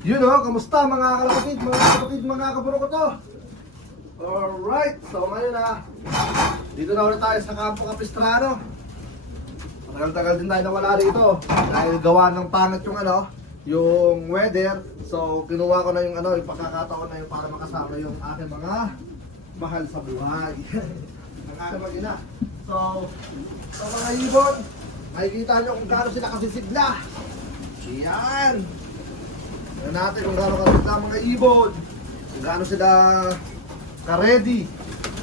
kamusta mga kalapatid, mga kalapatid, mga kaburo ko to? Alright, so ngayon na, dito na ulit tayo sa Campo Capistrano. Matagal-tagal din tayo nawala rito dahil gawa ng pangit yung ano, yung weather. So kinuha ko na yung ano, yung pagkakataon na yung para makasama yung aking mga mahal sa buhay. Ang aking mag-ina. So, so mga ibon, makikita nyo kung gaano sila kasisigla. Yan. Tignan natin kung gaano ang mga ibon. Kung gaano sila ka-ready.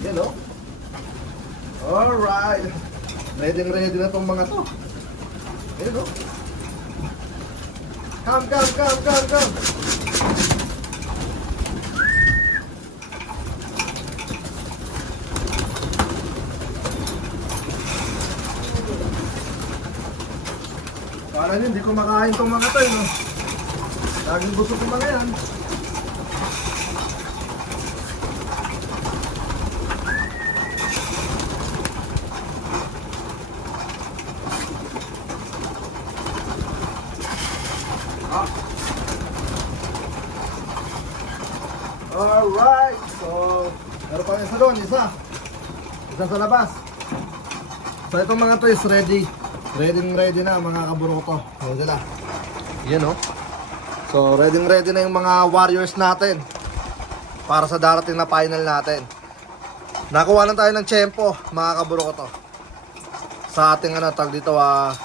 Yan o. Alright. Ready ready na tong mga to. Yan o. Come, come, come, come, come. Para nyo, hindi ko makain tong mga to, eh, no? Laging busog yung mga yan. Ah. Alright, so meron pa isa doon, isa. Isa sa labas. So itong mga to is ready. Ready ready na mga kaburoto. Ayan sila. Yan o. So ready ready na yung mga warriors natin. Para sa darating na final natin. Nakuha lang tayo ng tiyempo mga kaburoto. Sa ating ano tag dito ah.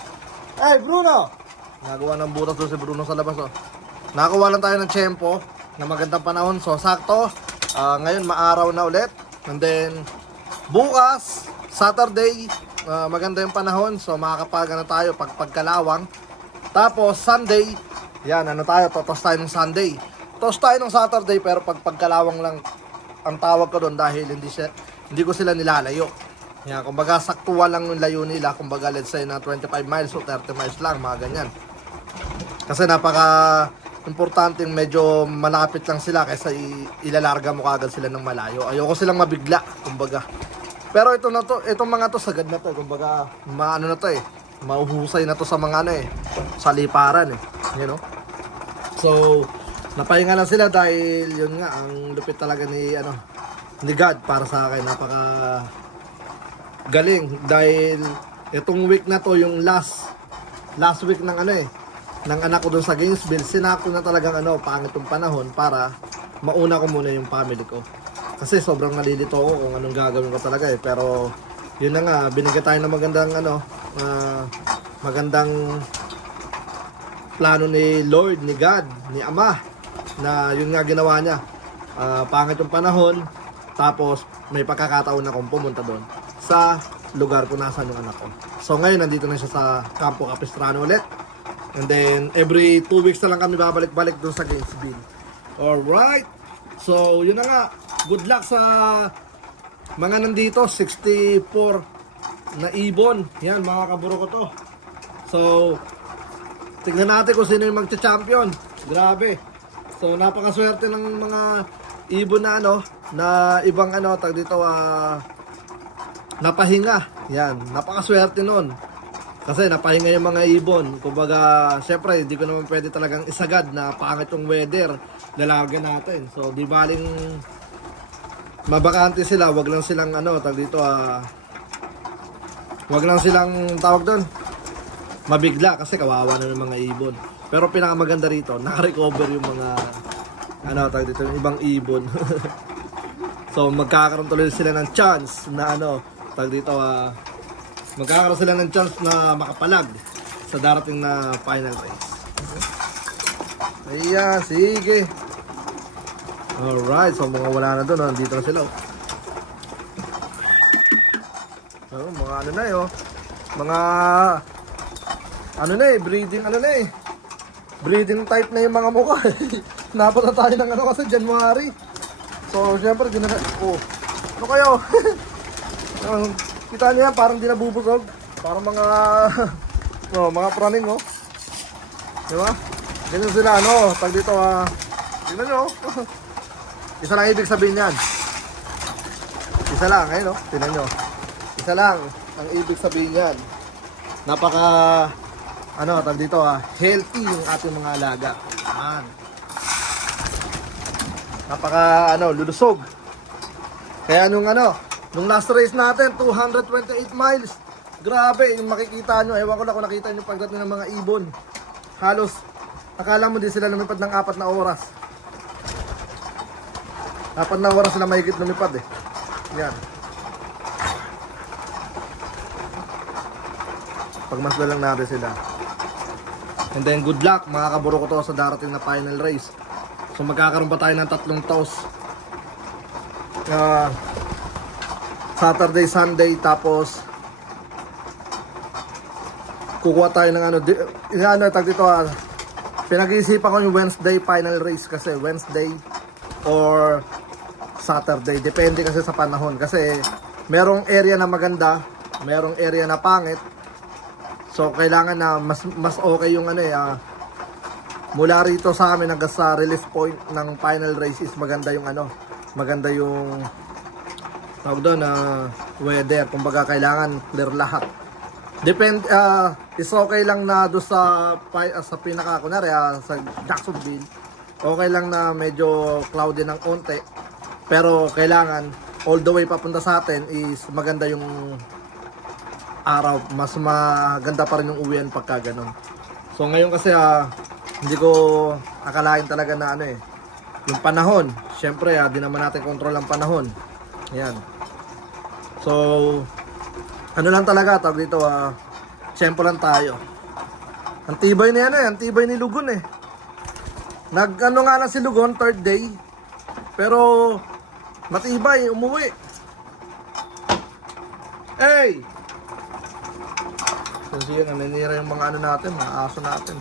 Hey Bruno! Nagawa ng butas doon si Bruno sa labas oh. Nakakuha lang tayo ng tiyempo na magandang panahon. So sakto. ah, ngayon maaraw na ulit. And then bukas, Saturday, ah, maganda yung panahon. So makakapag ano tayo pag pagkalawang. Tapos Sunday, yan ano tayo, totos tayo ng Sunday. Totos tayo ng Saturday pero pag pagkalawang lang ang tawag ko doon dahil hindi siya hindi ko sila nilalayo. Yan, kumbaga saktuwa lang yung layo nila, kumbaga let's say na 25 miles o 30 miles lang, mga ganyan. Kasi napaka importante medyo malapit lang sila kaysa ilalarga mo kagad sila ng malayo. Ayoko silang mabigla, kumbaga. Pero ito na to, itong mga to sagad na to, kumbaga maano na to eh. Mauhusay na to sa mga ano eh, sa liparan eh, you know. So, napahinga lang sila dahil yun nga ang lupit talaga ni ano ni God para sa akin. Napaka galing dahil itong week na to yung last last week ng ano eh ng anak ko doon sa Gainesville sinako na talagang ano pangit yung panahon para mauna ko muna yung family ko. Kasi sobrang nalilito ako kung anong gagawin ko talaga eh. Pero yun na nga binigyan tayo ng magandang ano ah, magandang plano ni Lord ni God ni Ama na yun nga ginawa niya Ah, pangit yung panahon tapos may pagkakataon akong pumunta doon sa lugar kung nasaan yung anak ko. So ngayon nandito na siya sa Campo Capistrano ulit. And then every two weeks na lang kami babalik-balik doon sa Gainesville. Alright. So yun na nga. Good luck sa mga nandito. 64 na ibon. Yan mga kaburo ko to. So tignan natin kung sino yung magcha-champion. Grabe. So napakaswerte ng mga ibon na ano na ibang ano tag dito ah napahinga. Yan, napakaswerte nun. Kasi napahinga yung mga ibon. Kumbaga, syempre, hindi ko naman pwede talagang isagad na pangit yung weather. Lalagan natin. So, di baling mabakante sila. Wag lang silang ano, tag dito ah wag lang silang tawag doon. Mabigla kasi kawawa na ng mga ibon. Pero pinakamaganda rito, naka-recover yung mga ano, tawag dito, yung ibang ibon. so, magkakaroon tuloy sila ng chance na ano, tawag dito, ah, magkakaroon sila ng chance na makapalag sa darating na final race. Ayan, sige. Alright, so mga wala na doon, oh. nandito na sila. oh. Oh, mga ano na eh, oh. Mga ano na eh, breeding ano na eh. Breeding type na yung mga mukha eh. Napunta tayo ng ano kasi January. So, syempre, ginana... Oh, ano kayo? Kita niyo yan, parang di nabubusog. Parang mga... oh, mga praning, oh. Di ba? Ganyan sila, ano, pag dito, ah... Tingnan nyo. Isa lang ibig sabihin yan. Isa lang, ayun, oh. Tingnan nyo. Isa lang ang ibig sabihin yan. Napaka ano, tawag dito ah, healthy yung ating mga alaga. Yan. Napaka ano, lulusog. Kaya nung ano, nung last race natin, 228 miles. Grabe, yung makikita nyo, ewan ko na kung nakita nyo pagdating ng mga ibon. Halos, akala mo din sila lumipad ng apat na oras. Apat na oras sila mahigit lumipad eh. Yan. Pagmasdan lang natin sila. And then good luck mga kaburo ko to sa darating na final race. So magkakaroon pa tayo ng tatlong toss. Ah, Saturday, Sunday, tapos kukuha tayo ng ano, di, ano, tag dito ah, pinag-iisipan ko yung Wednesday final race kasi Wednesday or Saturday, depende kasi sa panahon kasi merong area na maganda, merong area na pangit, So kailangan na mas mas okay yung ano eh ah, mula rito sa amin hanggang sa release point ng final race is maganda yung ano, maganda yung tawag doon na weather. Kumbaga kailangan clear lahat. Depend ah, is okay lang na do sa ah, sa pinaka kunwari ah, sa Jacksonville. Okay lang na medyo cloudy ng konti. Pero kailangan all the way papunta sa atin is maganda yung araw, mas maganda pa rin yung uwian pagka ganun. So ngayon kasi ah, hindi ko akalain talaga na ano eh, yung panahon. Siyempre, ah, di naman natin control ang panahon. Yan. So, ano lang talaga, tawag dito, ah, tiyempo lang tayo. Ang tibay na yan eh, ang tibay ni Lugon eh. Nag ano nga lang si Lugon, third day. Pero, matibay, umuwi. Hey! Kasi yan, naninira yung mga ano natin, mga aso natin.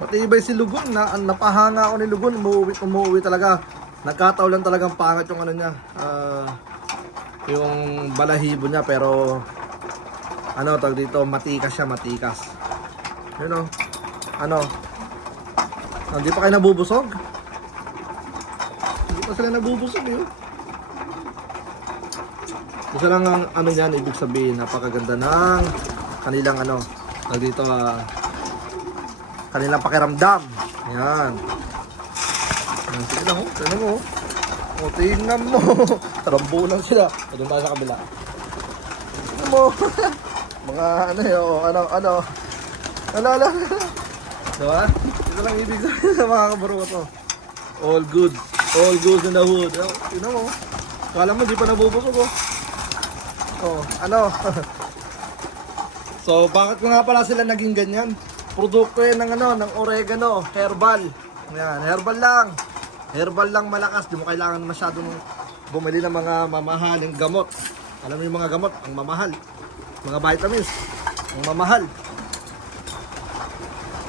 Matibay si Lugon, na, napahanga ako ni Lugon, umuwi, umuwi talaga. Nagkataw lang talagang pangat yung ano niya, ah, yung balahibo niya, pero ano tawag dito, matikas siya, matikas. Yun o, ano, hindi pa kayo nabubusog? Hindi pa sila nabubusog yun. Isa lang ang ano yan, ibig sabihin, napakaganda ng kanilang ano, dito, ah, kanilang pakiramdam. Yan. Yan, Sige lang, oh. Tignan mo, oh. O, tingnan mo. Tarambulan sila. Doon tayo sa kabila. Tingnan mo. Mga ano yun, oh, ano, ano. Ano, ano, ano. Diba? Ito lang ibig sabihin sa mga kabaro ko to. All good. All good in the hood. Oh, tingnan mo. Kala mo, di pa nabubusog, oh. Oh, ano? So, bakit nga pala sila naging ganyan? Produkto yan ng ano, ng oregano, herbal. Yan, herbal lang. Herbal lang malakas, di mo kailangan masyadong bumili ng mga mamahaling gamot. Alam mo yung mga gamot, ang mamahal. Mga vitamins, ang mamahal.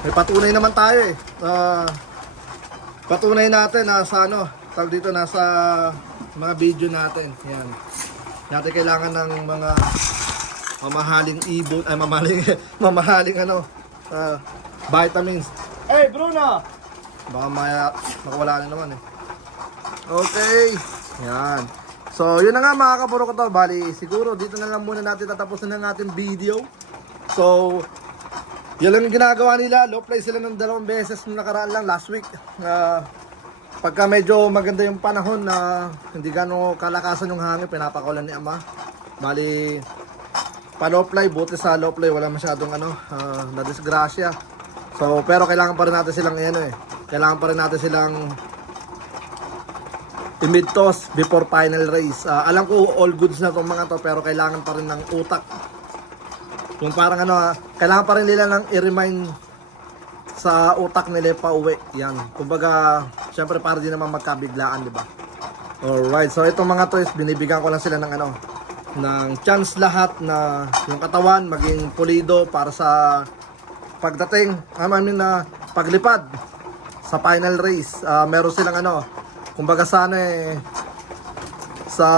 May patunay naman tayo eh. Ah, patunay natin na sa ano, tawag dito nasa mga video natin. Yan. Natin kailangan ng mga mamahaling ibon, ay mamahaling, mamahaling ano, ah, vitamins. Hey Bruno! Baka maya, makawala na naman eh. Okay. Yan. So, yun na nga mga kapuro ko to. Bali, siguro dito na lang muna natin tatapusin ng ating video. So, yun lang yung ginagawa nila. Low play sila ng dalawang beses nung nakaraan lang last week. Ah, pagka medyo maganda yung panahon na hindi gano'ng kalakasan yung hangin, pinapakulan ni Ama. Bali, pa low play, buti sa low play, wala masyadong ano, ah, na disgrasya. So, pero kailangan pa rin natin silang ano eh. Kailangan pa rin natin silang i-mid toss before final race. Ah, alam ko all goods na tong mga to pero kailangan pa rin ng utak. Yung parang ano, ah, kailangan pa rin nila ng i-remind sa utak nila pa uwi. Yan. Kumbaga, syempre para din naman magkabiglaan, di ba? Alright, so itong mga to is binibigyan ko lang sila ng ano, ng chance lahat na yung katawan maging pulido para sa pagdating, I mean na paglipad sa final race. Ah, meron silang ano, kumbaga sana eh, sa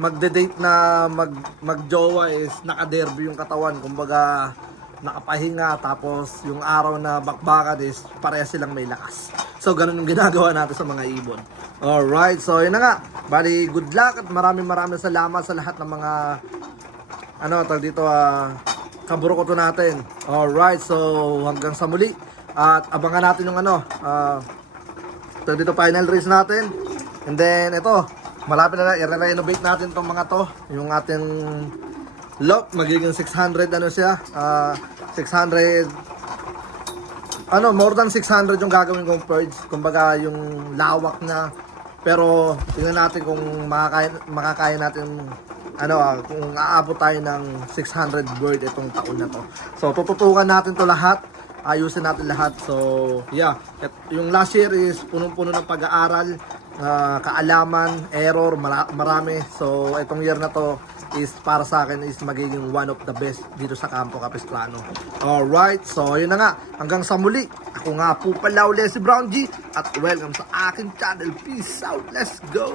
magde-date na mag magjowa is naka-derby yung katawan. Kumbaga nakapahinga tapos yung araw na bakbakan is pareha silang may lakas. So ganun yung ginagawa natin sa mga ibon. Alright, so yun na nga. Bali, good luck at maraming maraming salamat sa lahat ng mga ano, tag dito ah kaburukoto natin. Alright, so hanggang sa muli. At abangan natin yung ano, ah, Ito dito final race natin. And then ito, malapit na na i-renovate natin tong mga to. Yung ating lock magiging 600 ano siya? ah 600 ano, more than 600 yung gagawin kong purge. Kumbaga, yung lawak na. Pero, tingnan natin kung makakaya, makakaya natin, ano, ah, kung aabot tayo ng 600 word itong taon na to. So, tututukan natin to lahat. Ayusin natin lahat. So, yeah. Et, yung last year is punong-puno ng pag-aaral, ah, kaalaman, error, mara- marami. So, itong year na to, is para sa akin is magiging one of the best dito sa Campo Capistrano. Alright, so yun na nga. Hanggang sa muli. Ako nga po pala ulit si Brown G at welcome sa aking channel. Peace out. Let's go!